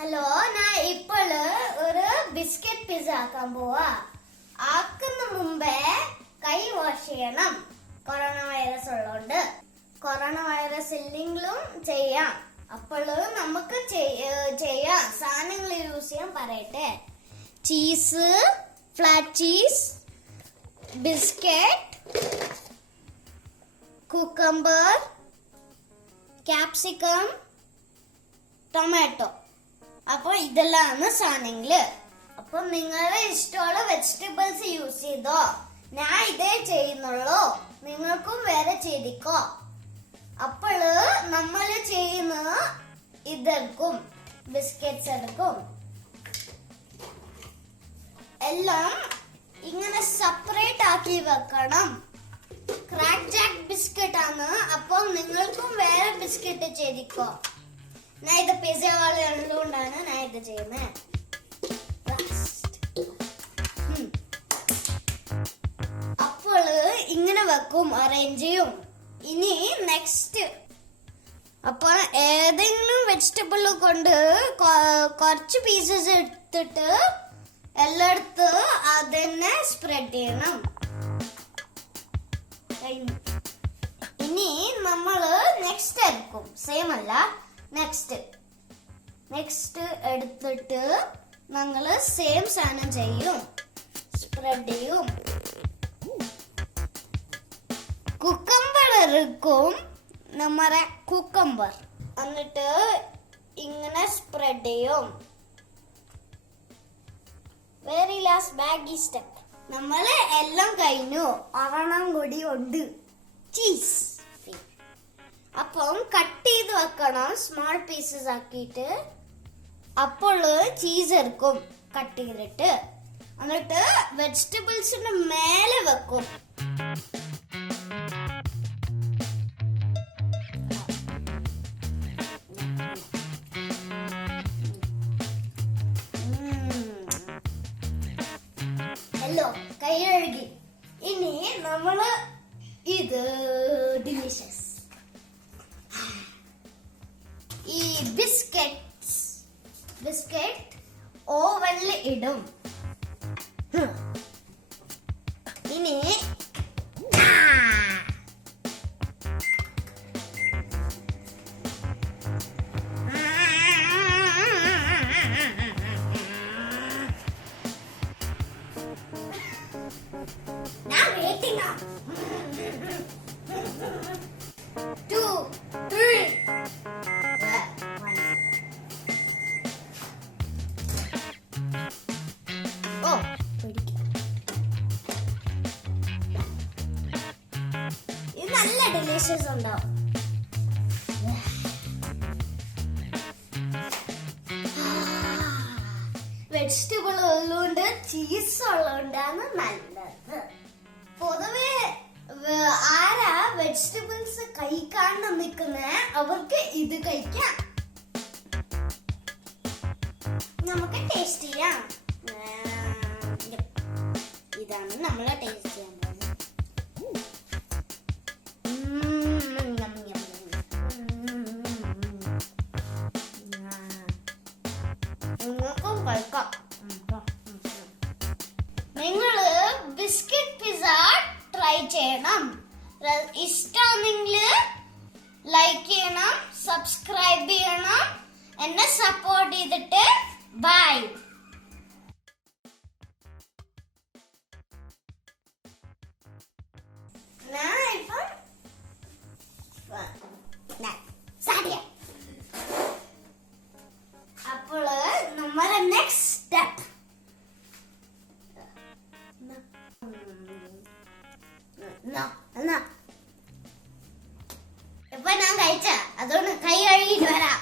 Hello, ഞാൻ ഇപ്പോള് ഒരു ബിസ്ക്കറ്റ് പിസ്സ ആക്കാൻ പോവാ. ആക്കുന്ന മുമ്പേ കൈ വാഷ് ചെയ്യണം. കൊറോണ വൈറസ് ഉള്ളതുകൊണ്ട്. കൊറോണ വൈറസ് ഇല്ലെങ്കിലും ചെയ്യാം. അപ്പോള് നമുക്ക് ചെയ്യാം. സാധനങ്ങൾ യൂസ് ചെയ്യാൻ പറയട്ടെ. Cheese, flat cheese, biscuit, cucumber, capsicum, tomato. അപ്പൊ ഇതെല്ലാം സാധനങ്ങള്. അപ്പൊ നിങ്ങളുടെ ഇഷ്ടമുള്ള വെജിറ്റബിൾസ് യൂസ് ചെയ്തോ. ഞാൻ ഇതേ ചെയ്യുന്നുള്ളൂ. നിങ്ങൾക്കും വേറെ ചെയ്തിക്കോ. അപ്പോള് നമ്മൾ ചെയ്യുന്ന ഇതെടുക്കും, ബിസ്ക്കറ്റ്സ് എടുക്കും. എല്ലാം ഇങ്ങനെ സെപ്പറേറ്റ് ആക്കി വെക്കണം. ക്രാക്ക് ജാക്ക് ബിസ്ക്കറ്റ് ആണ്. അപ്പൊ നിങ്ങൾക്കും വേറെ ബിസ്ക്കറ്റ് ചെയ്തിക്കോ. ഞാൻ ഇത് പിസ്സ ഉള്ളതുകൊണ്ടാണ് ഞാൻ ഇത് ചെയ്യുന്നത്. അപ്പോൾ ഇങ്ങനെ വെക്കും, അറേഞ്ച് ചെയ്യും. ഇനി നെക്സ്റ്റ് അപ്പൊ ഏതെങ്കിലും വെജിറ്റബിൾ കൊണ്ട് കുറച്ച് പീസസ് എടുത്തിട്ട് എല്ലായിടത്തും അതന്നെ സ്പ്രെഡ് ചെയ്യണം. ഇനി നമ്മള് നെക്സ്റ്റ് എടുക്കും. സെയിം അല്ല, നെക്സ്റ്റ് എടുത്തിട്ട് ഞങ്ങള് സെയിം സാധനം ചെയ്യും, സ്പ്രെഡ് ചെയ്യും. കുക്കമ്പർ എടുക്കും, നമ്മുടെ കുക്കമ്പർ എന്നിട്ട് ഇങ്ങനെ സ്പ്രെഡ് ചെയ്യും. Very last baggy step. നമ്മള് എല്ലാം കഴിഞ്ഞു. ഒരെണ്ണം കൂടി ഉണ്ട്, ചീസ്. അപ്പം കട്ട് ചെയ്ത് വെക്കണം, സ്മോൾ പീസസ് ആക്കിയിട്ട്. അപ്പോൾ ചീസ് എടുക്കും കട്ട് ചെയ്തിട്ട്. എന്നിട്ട് വെജിറ്റബിൾസിന്റെ മേലെ വെക്കും. ഹലോ, കൈ കഴുകി. ഇനി നമ്മള് ഇത് ഡിലീഷ്യസ് ഈ ബിസ്ക്കറ്റ് ഓവനിൽ ഇടും. ഇനി ഞാൻ വെയിറ്റിംഗ്. 2, 3. ഇത് നല്ല ഡെലിഷ്യസ് ഉണ്ടാവും. വെജിറ്റബിൾ ഉള്ളതുകൊണ്ട്, ചീസ് ഉള്ളതുകൊണ്ടാണ് നല്ലത്. പൊതുവെ ആരാ വെജിറ്റബിൾസ് കഴിക്കാൻ നിൽക്കുന്നേ അവർക്ക് ഇത് കഴിക്കാം. നമുക്ക് ടേസ്റ്റ് ചെയ്യാം. ഇതാണ് നമ്മളെ ടേസ്റ്റ് ചെയ്യാൻ പോകുന്നത്. നിങ്ങൾക്കും കഴിക്കാം. നിങ്ങള് ബിസ്ക്കറ്റ് പിസ്സ ട്രൈ ചെയ്യണം. ഇഷ്ടമാണെങ്കിൽ ലൈക്ക് ചെയ്യണം, സബ്സ്ക്രൈബ് ചെയ്യണം. എന്നെ സപ്പോർട്ട് ചെയ്തിട്ട് ബൈ. അപ്പോൾ നമ്മുടെ നെക്സ്റ്റ് സ്റ്റെപ്പ് ഇപ്പൊ ഞാൻ കഴിച്ച അതുകൊണ്ട് കൈ കഴുകിട്ട് വരാം.